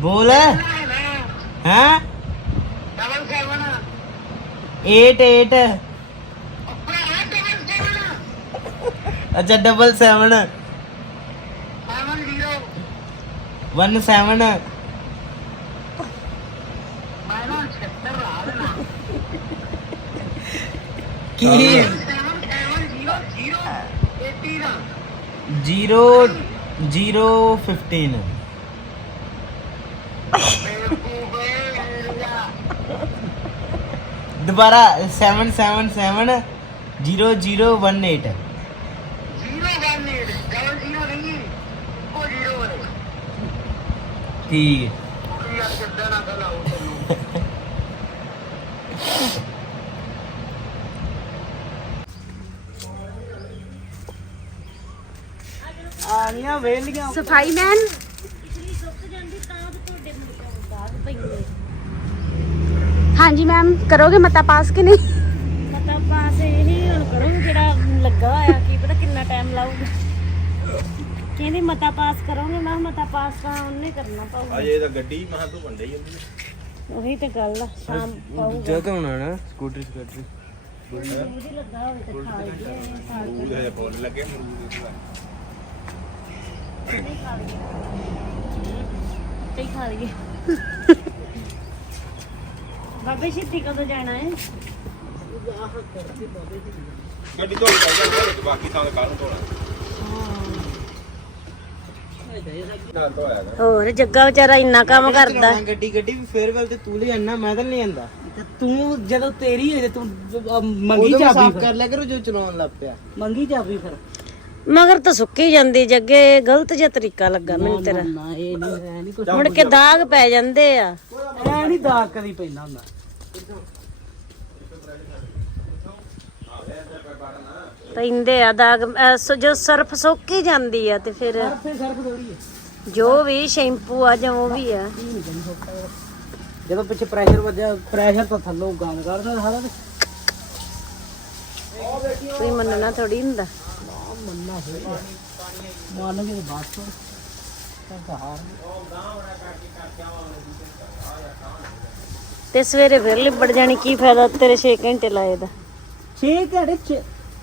ਬੋਲ। ਹੈ? Double seven 8 8 ਭਰਾ ਡਬਲ ਸੈਵਨ ਅੱਛਾ ਡਬਲ ਸੈਵਨ ਜ਼ੀਰੋ 1 7 ਮੈਂ ਨਾ 76 ਰਾ ਦੇਣਾ ਕੀ? ਸੈਵਨ ਸੈਵਨ ਜ਼ੀਰੋ ਜ਼ੀਰੋ 15 ਦੁਬਾਰਾ 7 7 7 0 0 1 8 zero one eight double zero ਨਹੀਂ ਉਹ ਜ਼ੀਰੋ ਹੈ ਠੀਕ ਹੈ। ਕੁੜੀ ਯਾਰ ਕਿੱਦਾਂ ਨਾ ਗੱਲ ਆਉ ਤੈਨੂੰ ਆਣੀਆਂ ਵੇਲੀਆਂ। ਸਫ਼ਾਈ ਮੈਨ। ਹਾਂਜੀ ਮੈਮ ਕਰੋਗੇ ਮਤਾ ਪਾਸ ਕਿ ਨਹੀਂ? ਮਤਾ ਪਾਸ ਇਹੀ ਹੁਣ ਕਰੂੰ ਜਿਹੜਾ ਲੱਗਾ ਹੋਇਆ ਕੀ ਪਤਾ ਕਿੰਨਾ ਟਾਈਮ ਲਾਊਗਾ। ਕਹਿੰਦੀ ਮਤਾ ਪਾਸ ਕਰੋਗੇ ਮੈਂ ਕਿਹਾ ਮਤਾ ਪਾਸ ਤਾਂ ਉਹਨੇ ਕਰਨਾ ਪਊਗਾ। ਅਜੇ ਤਾਂ ਗੱਡੀ ਮਹਾਂ ਤੋਂ ਵੰਡੇ ਹੀ ਹੁੰਦੀ ਉਹੀ ਤੇ ਗੱਲ ਆ ਸ਼ਾਮ ਪਊਗਾ। ਜਦ ਹੋਣਾ ਨਾ ਸਕੂਟਰ ਸਕੂਟਰ ਉਹਦੀ ਲੱਗਾ ਹੋਵੇ ਤੇ ਖਾ ਲਈਏ ਖਾ ਫੁੱਲ ਲੱਗੇ ਮਰੂਦ ਦੇ ਤੇ ਹੀ ਖਾ ਲਈਏ। ਬਾਬੇ ਛੇਤੀ ਕਦੋਂ ਜਾਣਾ ਹੈ? ਗੱਡੀ ਧੋਣੀ ਚਾਹੀਦੀ ਹੈ ਬਾਕੀ ਥਾਂ ਕੱਲ ਨੂੰ ਧੋਣਾ। ਨਾਲ ਧੋਇਆ ਕਰ ਹੋਰ ਜੱਗਾ ਵਿਚਾਰਾ ਇੰਨਾ ਕੰਮ ਕਰਦਾ। ਗੱਡੀ ਗੱਡੀ ਵੀ ਫੇਅਰਵੈਲ ਤੇ ਤੂੰ ਲੈ ਆਣਾ ਮੈਂ ਤਾਂ ਨਹੀਂ ਆਂਦਾ। ਤੇ ਤੂੰ ਜਦੋਂ ਤੇਰੀ ਹੋਏ ਤੇ ਤੂੰ ਅਹ, ਮੰਗੀ ਚਾਬੀ ਸਾਫ਼ ਫਿਰ। ਕਰ ਲਿਆ ਕਰੋ ਜੋ ਚਲਾਉਣ ਲੱਗ ਪਿਆ। ਮੰਗੀ ਚਾਬੀ ਫਿਰ। ਮਗਰ ਤਾਂ ਸੁੱਕੀ ਜਾਂਦੀ ਜੱਗੇ ਗਲਤ ਜਿਹਾ ਤਰੀਕਾ ਲੱਗਾ ਮੈਨੂੰ ਤੇਰਾ। ਨਾ ਇਹ ਨਹੀਂ ਐ ਨਹੀਂ ਕੁਝ ਮੁੜ ਕੇ ਦਾਗ ਪੈ ਜਾਂਦੇ ਆ। ਨਹੀਂ ਦਾਗ ਕਦੀ ਪੈਂਦਾ ਹੁੰਦਾ। ਪੈਂਦੇ ਆ ਦਾਗ। ਅਹ ਸ- ਜੋ ਸਰਫ ਸੁੱਕ ਜਾਂਦੀ ਆ ਤੇ ਫਿਰ ਫੇ ਸਰਫ ਥੋੜੀ ਹੈ ਜੋ ਵੀ ਸ਼ੈਂਪੂ ਆ ਜਾਂ ਉਹ ਵੀ ਆ। ਜਦੋਂ ਪਿੱਛੇ ਪ੍ਰੈਸ਼ਰ ਵੱਜਿਆ ਪ੍ਰੈਸ਼ਰ ਤਾਂ ਥੱਲੋਂ ਗੰਦ ਕਰਦਾ ਸਾਰਾ ਤੇ ਕੋਈ ਮੰਨਣਾ ਥੋੜੀ ਹੁੰਦਾ। ਮੰਨ ਕੇ ਬਾਤ ਤੋਂ ਤਾਂ ਹਾਰ ਤੇ ਸਵੇਰੇ ਫਿਰ ਲਿਬੜ ਜਾਣੀ ਕੀ ਫਾਇਦਾ ਤੇਰੇ 6 ਘੰਟੇ ਲਾਏ ਦਾ? 6 ਘੜੇ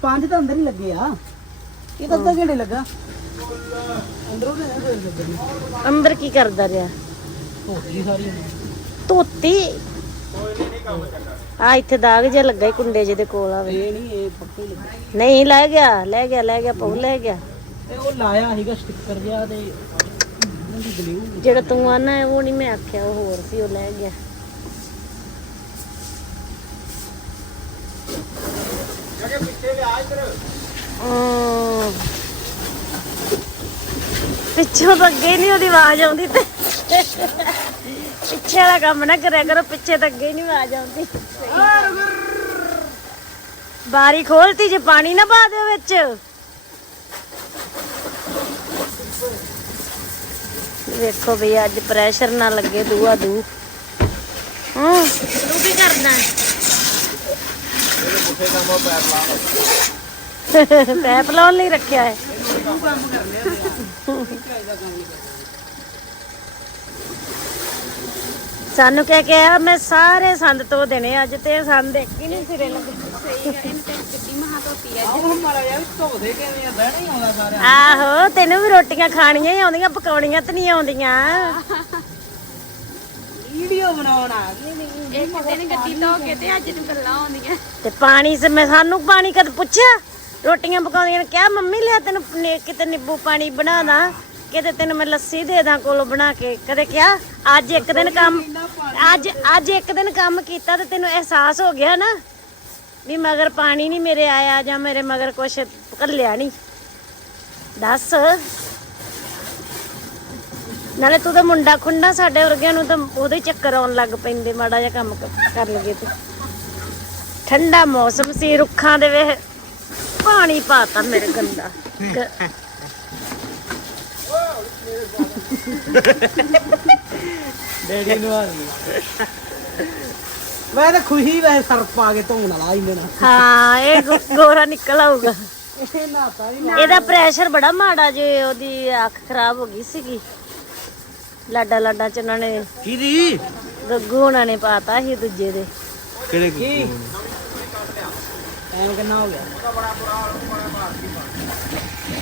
5 ਤਾਂ ਅੰਦਰ ਹੀ ਲੱਗੇ ਆ। ਇਹ ਤਾਂ ਅੱਧਾ ਘੰਟੇ ਲੱਗਾ। ਅੰਦਰੋਂ ਨੇ ਕੀ ਕਰਦਾ ਰਿਹਾ? ਗਈ ਸਾਰੀ। ਧੋਤੀ? ਆ ਇੱਥੇ ਦਾਗ ਜਿਹਾ ਲੱਗਾ ਹੀ ਕੁੰਡੇ ਜਿਹਦੇ ਕੋਲ ਆਵੇ ਇਹ ਨਹੀਂ ਇਹ ਪੱਕੇ ਲੱਗੇ। ਨਹੀਂ ਲੈ ਗਿਆ ਲੈ ਗਿਆ ਲੈ ਗਿਆ ਲੈ ਗਿਆ। ਤੇ ਉਹ ਲਾਇਆ ਸੀਗਾ ਸਟicker ਜਿਹਾ ਤੇ ਜਿਹੜਾ ਤੂੰ ਆਨਾ ਉਹ ਨਹੀਂ ਮੈਂ ਆਖਿਆ ਉਹ ਹੋਰ ਸੀ ਉਹ ਲੈ ਗਿਆ। ਪਿੱਛੋਂ ਤਾਂ ਅੱਗੇ ਨਹੀਂ ਉਹਦੀ ਆਵਾਜ਼ ਆਉਂਦੀ ਤੇ। ਪਿੱਛੇ ਵਾਲਾ ਕੰਮ ਨਾ ਕਰਿਆ ਕਰੋ ਪਿੱਛੇ ਤਾਂ ਅੱਗੇ ਨਹੀਂ ਆਵਾਜ਼ ਆਉਂਦੀ। ਬਾਰੀ ਖੋਲਤੀ ਜੇ ਪਾਣੀ ਨਾ ਪਾ ਦਿਓ ਵਿੱਚ। ਵੇਖੋ ਵੀ ਅੱਜ ਪ੍ਰੈਸ਼ਰ ਨਾ ਲੱਗੇ ਦੂਆ ਦੂ। ਹਾਂ। ਤੂੰ ਕੀ ਕਰਦਾ? ਪੈਪ ਲਾਉਣ ਲਈ ਰੱਖਿਆ ਹੈ। ਸਾਨੂੰ ਕਹਿ ਕੇ ਆ ਮੈਂ ਸਾਰੇ ਸੰਦ ਧੋ ਦੇਣੇ ਅੱਜ ਤੇ ਸੰਦ ਇੱਕ ਹੀ ਨਹੀਂ ਸਿਰੇ ਲੱਗੇ। ਆਹੋ ਤੈਨੂੰ ਵੀ ਰੋਟੀਆਂ ਖਾਣੀਆਂ ਹੀ ਆਉਂਦੀਆਂ ਪਕਾਉਣੀਆਂ ਤੇ ਨਹੀਂ ਆਉਂਦੀਆਂ। ਵੀਡੀਓ ਬਣਾਉਣ ਆ ਗਏ ਨੇ। ਤੇ ਪਾਣੀ ਸੇ ਮੈਂ ਸਾਨੂੰ ਪਾਣੀ ਕਦ ਪੁੱਛਿਆ? ਰੋਟੀਆਂ ਪਕਾਉਂਦੀਆਂ ਨੇ ਕਿਹਾ ਮੰਮੀ ਲਿਆ ਤੈਨੂੰ ਨੇ- ਕਿਤੇ ਨਿੰਬੂ ਪਾਣੀ ਬਣਾ ਦਾਂ। ਕਿਤੇ ਤੈਨੂੰ ਮੈਂ ਲੱਸੀ ਦੇ ਦਾਂ ਕੋਲੋਂ ਬਣਾ ਕੇ। ਕਦੇ ਕਿਹਾ? ਅੱਜ ਇੱਕ ਦਿਨ ਕੰਮ ਅੱਜ ਅੱਜ ਇੱਕ ਦਿਨ ਕੰਮ ਕੀਤਾ ਤੇ ਤੈਨੂੰ ਅਹਿਸਾਸ ਹੋ ਗਿਆ ਨਾ? ਵੀ ਮਗਰ ਪਾਣੀ ਨਹੀਂ ਮੇਰੇ ਆਇਆ ਜਾਂ ਮੇਰੇ ਮਗਰ ਕੁਛ ਘੱਲਿਆ ਨਹੀਂ। ਦੱਸ। ਨਾਲੇ ਤੂੰ ਤਾਂ ਮੁੰਡਾ ਖੁੰਡਾ ਸਾਡੇ ਵਰਗਿਆਂ ਨੂੰ ਤਾਂ ਉਹਦੇ ਚੱਕਰ ਆਉਣ ਲੱਗ ਪੈਂਦੇ, ਮਾੜਾ ਜਿਹਾ ਕੰਮ ਕ- ਕਰ ਲਗੇ ਤੇ। ਠੰਡਾ ਮੌਸਮ ਸੀ, ਰੁੱਖਾਂ ਦੇ ਵੇ ਪਾਣੀ ਪਾਤਾ ਮੇਰੇ ਗੰਦਾ। ਡੈਡੀ ਨੂੰ ਆ ਗਈ। ਮੈਂ ਤਾਂ ਖੁਸ਼ੀ ਵੈ ਸਰ ਪਾ ਕੇ ਧੋਣ ਵਾਲਾ ਹੀ ਲੈਣਾ ਹਾਂ ਇਹ ਗੋ- ਗੋਰਾ ਨਿਕਲ ਆਊਗਾ। ਇਹ ਨਾਤਾ ਹੀ ਇਹਦਾ ਪ੍ਰੈਸ਼ਰ ਬੜਾ ਮਾੜਾ ਜੇ ਉਹਦੀ ਅੱਖ ਖਰਾਬ ਹੋ ਗਈ ਸੀਗੀ। ਲਾਡਾ ਲਾਡਾ ਚ ਉਹਨਾਂ ਨੇ ਕਿਹਦੀ? ਗੱਗੂ ਉਹਨਾਂ ਨੇ ਪਾਤਾ ਸੀ ਦੂਜੇ ਦੇ। ਕਿਹੜੇ ਕੀ? ਟਾਈਮ ਕਿੰਨਾ ਹੋ ਗਿਆ?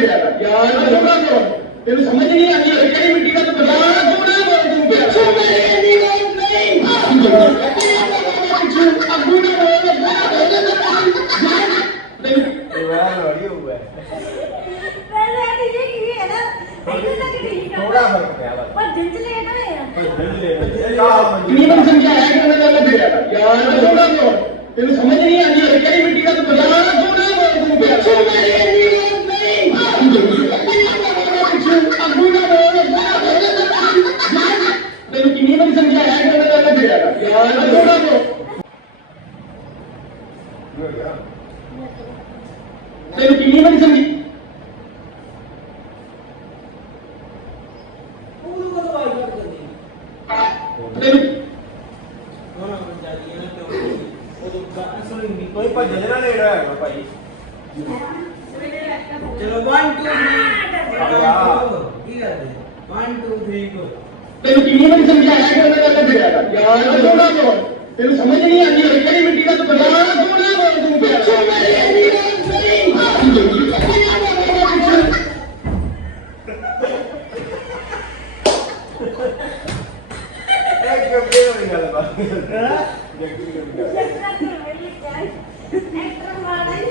ਕਿ ਮੈਂ ਤੈਨੂੰ ਬਿੜਾ ਯਾਰ ਸੋਹਣਾ ਬੋਲ ਤੈਨੂੰ ਸਮਝ ਨਹੀਂ ਆਉਂਦੀ ਕਿਹੜੀ ਮਿੱਟੀ ਕੋਈ ਭੱਜਣ ਨਾ ਲੈਣਾ ਹੈਗਾ ਭਾਈ ਚਲੋ 1 2 3 ਕੀ ਕਰਦੇ 1 2 3 ਗੋ ਤੈਨੂੰ ਕਿੰਨੀ ਵਾਰ ਸਮਝਾਇਆ ਕਿ ਮੈਂ ਤੈਨੂੰ ਬਿੜਾ ਯਾਰ ਸੋਹਣਾ ਬੋਲ ਤੈਨੂੰ ਸਮਝ ਨਹੀਂ ਆਉਂਦੀ ਕਿਹੜੀ ਮਿੱਟੀ ਦਾ ਤੂੰ ਬਣਾ ਸੋਹਣਾ ਬੋਲ ਤੂੰ ਪਿਆ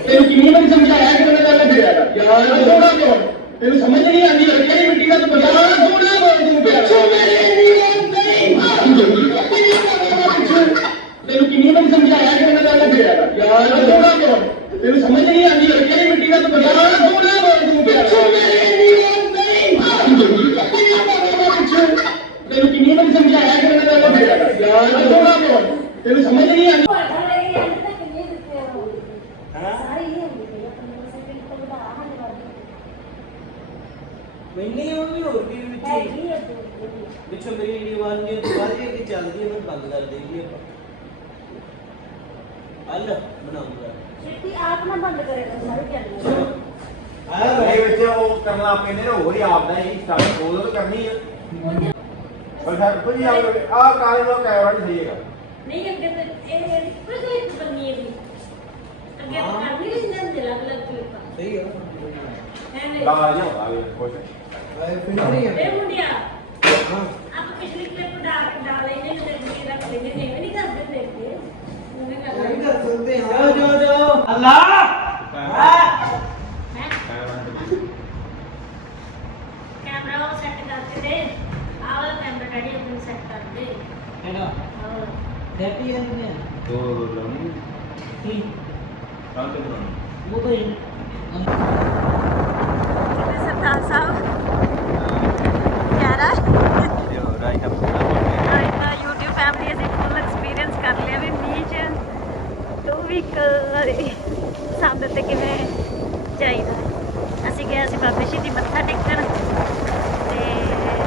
ਤੈਨੂੰ ਕਿੰਨੀ ਵਾਰ ਸਮਝਾਇਆ ਕਿ ਮੈਂ ਤੈਨੂੰ ਬਿੜਾ ਯਾਰ ਸੋਹਣਾ ਬੋਲ ਤੈਨੂੰ ਸਮਝ ਨਹੀਂ ਆਉਂਦੀ ਕਿਹੜੀ ਮਿੱਟੀ ਦਾ ਤੂੰ ਬਣਾ ਸੋਹਣਾ ਬੋਲ ਤੂੰ ਪਿਆ ਸੋ ਮੇਰੇ ਦੀ ਤੈਨੂੰ ਕਿੰਨੀ ਵਾਰ ਸਮਝਾਇਆ ਕਿ ਮੈਂ ਤੈਨੂੰ ਬਿੜਾ ਯਾਰ ਸੋਹਣਾ ਬੋਲ ਤੈਨੂੰ ਸਮਝ ਨਹੀਂ ਆਉਂਦੀ ਕਿਹੜੀ ਮਿੱਟੀ ਦਾ ਤੂੰ ਬਣਾ ਸੋਹਣਾ ਬੋਲ ਤੂੰ ਪਿਆ ਸੋ ਮੇਰੇ ਦੀ ਤੈਨੂੰ ਕਿੰਨੀ ਵਾਰ ਸਮਝਾਇਆ ਕਿ ਮੈਂ ਤੈਨੂੰ ਬਿੜਾ ਯਾਰ ਸੋਹਣਾ ਬੋਲ ਤੈਨੂੰ ਸਮਝ ਨਹੀਂ ਆਉਂਦੀ ਉਹ ਵੀ ਹੋਰ ਕੀ ਵਿੱਚ ਪਿੱਛੋਂ ਮੇਰੀ ਇੰਨੀ ਆਵਾਜ਼ ਨਹੀਂ ਬਾਅਦ ਇਹ ਕਿ ਚੱਲਦੀ ਹੈ ਮੈਂ ਬੰਦ ਕਰ ਦੇਈਏ ਅੱਲ ਬਣਾਉਂਗਾ ਆਹ ਇਹ ਵਿੱਚ ਉਹ ਕਰਨਾ ਪੈਂਦੇ ਨੇ ਹੋਰ ਹੀ ਆਪਦਾ ਹੀ ਸਟਾਰਟ ਉਦੋਂ ਤਾਂ ਕਰਨੀ ਆ ਪਰ ਫਿਰ ਕੋਈ ਆ ਆ ਕਾਲੇ ਨੂੰ ਕੈਮਰਾ ਨਹੀਂ ਸਹੀ ਹੈਗਾ ਨਹੀਂ ਅੱਗੇ ਤੇ ਇਹ ਕੋਈ ਕੋਈ ਬੰਨੀ ਹੈ ਅੱਗੇ ਤਾਂ ਕਰਨੀ ਨਹੀਂ ਦਿੰਦੇ ਲੱਗ ਲੱਗ ਕਲਿੱਪਾਂ ਸਹੀ ਹੈ ਐਵੇਂ ਲਾ ਲਿਆ ਆ ਗਿਆ ਕੁਛ ਆਏ ਫਿਲਮ ਨਹੀਂ ਇਹ ਮੁੰਡਿਆ। ਹਾਂ। ਆਪ ਪਿਛਲੀ ਕਲਿੱਪ ਡਾਲ ਡਾਲੇ ਨੇ ਜਿਹੜੇ ਵੀ ਰੱਖ ਲੈਂਦੇ ਨੇ ਨਹੀਂ ਕਰਦੇ ਦੇਖਦੇ ਉਹਨੇ ਕਰ ਸਕਦੇ ਹਾਂ। ਜੋ ਜੋ ਅੱਲਾਹ ਕੈਮਰਾ ਉਹ ਸੈੱਟ ਕਰਕੇ ਦੇ ਆਹ ਵਾਲਾ ਕੈਮਰਾ ਡੈਡੀ ਆਪਣੀ ਸੈੱਟ ਕਰ ਦੇ ਹੈਗਾ ਹੋਰ ਹੈਪੀ ਹੈ ਨਹੀਂ ਦੋ ਲਾਉਣੀ ਕੀ ਕੱਲ ਤੇ ਬਣਾਉਣੀ ਉਹ ਤਾਂ ਹੀ ਸਰਦਾਰ ਸਾਹਿਬ ਯਾਰਾ ਰਾਈਟ ਅਪ ਤਾਂ YouTube ਫੈਮਿਲੀ ਅਸੀਂ ਫੁੱਲ ਐਕਸਪੀਰੀਅੰਸ ਕਰ ਲਿਆ ਵੀ ਮੀਂਹ 'ਚ ਟੂ ਵੀਕ ਸੰਦ ਤੇ ਕਿਵੇਂ ਚਾਹੀਦਾ ਅਸੀਂ ਗਏ ਸੀ ਬਾਬੇ ਸ਼੍ਰੀ ਮੱਥਾ ਟੇਕਣ ਤੇ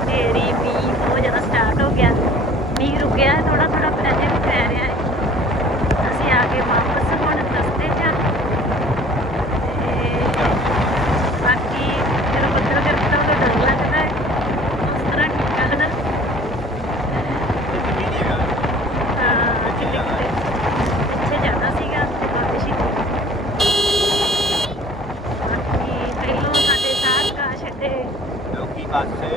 ਢੇਰੀ ਮੀਂਹ ਬਹੁਤ ਜ਼ਿਆਦਾ ਸਟਾਰਟ ਹੋ ਗਿਆ ਮੀਂਹ ਰੁਕਿਆ ਥੋੜਾ ਥੋੜਾ ਪਰ ਅਜੇ ਵੀ ਪੈ ਰਿਹਾ ਹੈ ਅਸੀਂ ਆ ਗਏ ਵਾਪਸ ਹੁਣ ਰਸਤੇ 'ਚ ਆ। ਤੇ ਬਾਕੀ ਜਦੋਂ ਬੱਦਲ ਕਰਦੇ ਤਾਂ ਡਰ ਲੱਗਦਾ ਹੈ ਉਸ ਤਰ੍ਹਾਂ ਠੀਕ ਆ ਹਨਾ ਹਾਂ, ਕਿਤੇ ਕਿਤੇ ਪਿੱਛੇ ਜ਼ਿਆਦਾ ਸੀਗਾ ਤੇ ਬਾਬੇ ਸ਼ਹੀਦ ਬਾਕੀ ਪਹਿਲੋਂ ਸਾਡੇ ਸਾਹ ਕਾ ਛੱਡੇ ਲੋਕੀ ਪਾਸੇ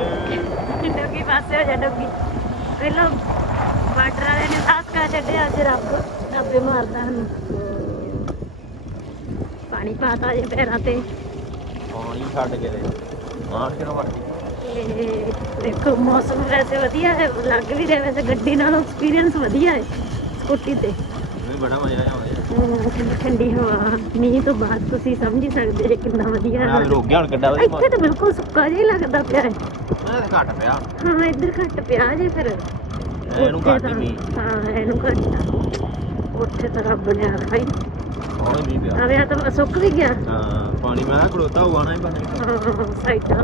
ਡੋਗੀ ਪਾਸੇ ਹੋ ਜਾ ਡੋਗੀ ਪਹਿਲੋਂ ਬਾਰਡਰ ਵਾਲੇ ਨੇ ਸਾਹ ਕਾ ਛੱਡਿਆ ਅੱਜ ਰੱਬ ਰੱਬੇ ਮਾਰਦਾ ਸਾਨੂੰ। ਪਾਣੀ ਪਾਤਾ ਜੇ ਪੈਰਾਂ ਤੇ। ਪਾਣੀ ਛੱਡ ਕੇ ਦੇ। ਮਾਰ ਕੇ ਨਾ ਵੜ ਦੇਖੋ ਮੌਸਮ ਵੈਸੇ ਵਧੀਆ ਹੈ ਲੱਗ ਵੀ ਰਿਹਾ ਵੈਸੇ ਗੱਡੀ ਨਾਲੋਂ ਐਕਸਪੀਰੀਅੰਸ ਵਧੀਆ ਹੈ ਸਕੂਟੀ ਤੇ। ਬੜਾ ਮਜ਼ਾ ਠੰਡੀ ਠੰਡੀ ਹਵਾ। ਮੀਂਹ ਤੋਂ ਬਾਅਦ ਤੁਸੀਂ ਸਮਝ ਹੀ ਸਕਦੇ ਜੇ ਕਿੰਨਾ ਵਧੀਆ ਆ ਰੁਕ ਗਿਆ ਹੁਣ ਕਿੱਡਾ ਵਧੀਆ ਇੱਥੇ ਤਾਂ ਬਿਲਕੁਲ ਸੁੱਕਾ ਜਿਹਾ ਹੀ ਲੱਗਦਾ ਪਿਆ ਹੈ। ਮੈਂ ਤਾਂ ਘੱਟ ਪਿਆ। ਹਾਂ ਇੱਧਰ ਘੱਟ ਪਿਆ ਜੇ ਫਿਰ। ਇਹਨੂੰ ਉੱਥੇ ਘੱਟ ਤਾਂ- ਨਹੀਂ ਹਾਂ ਇਹਨੂੰ ਘੱਟ। ਉੱਥੇ ਤਾਂ ਰੱਬ ਨੇ ਆਖਾ ਹੀ ਹੁਣ ਨਹੀਂ ਪਿਆ। ਆਵੇ ਆ ਤਾਂ ਸੁੱਕ ਵੀ ਗਿਆ। ਹਾਂ ਪਾਣੀ ਮੈਂ ਖੜੋਤਾ ਨਾ ਇਹ ਪਾਣੀ ਹਾਂ ਸਾਈਡਾਂ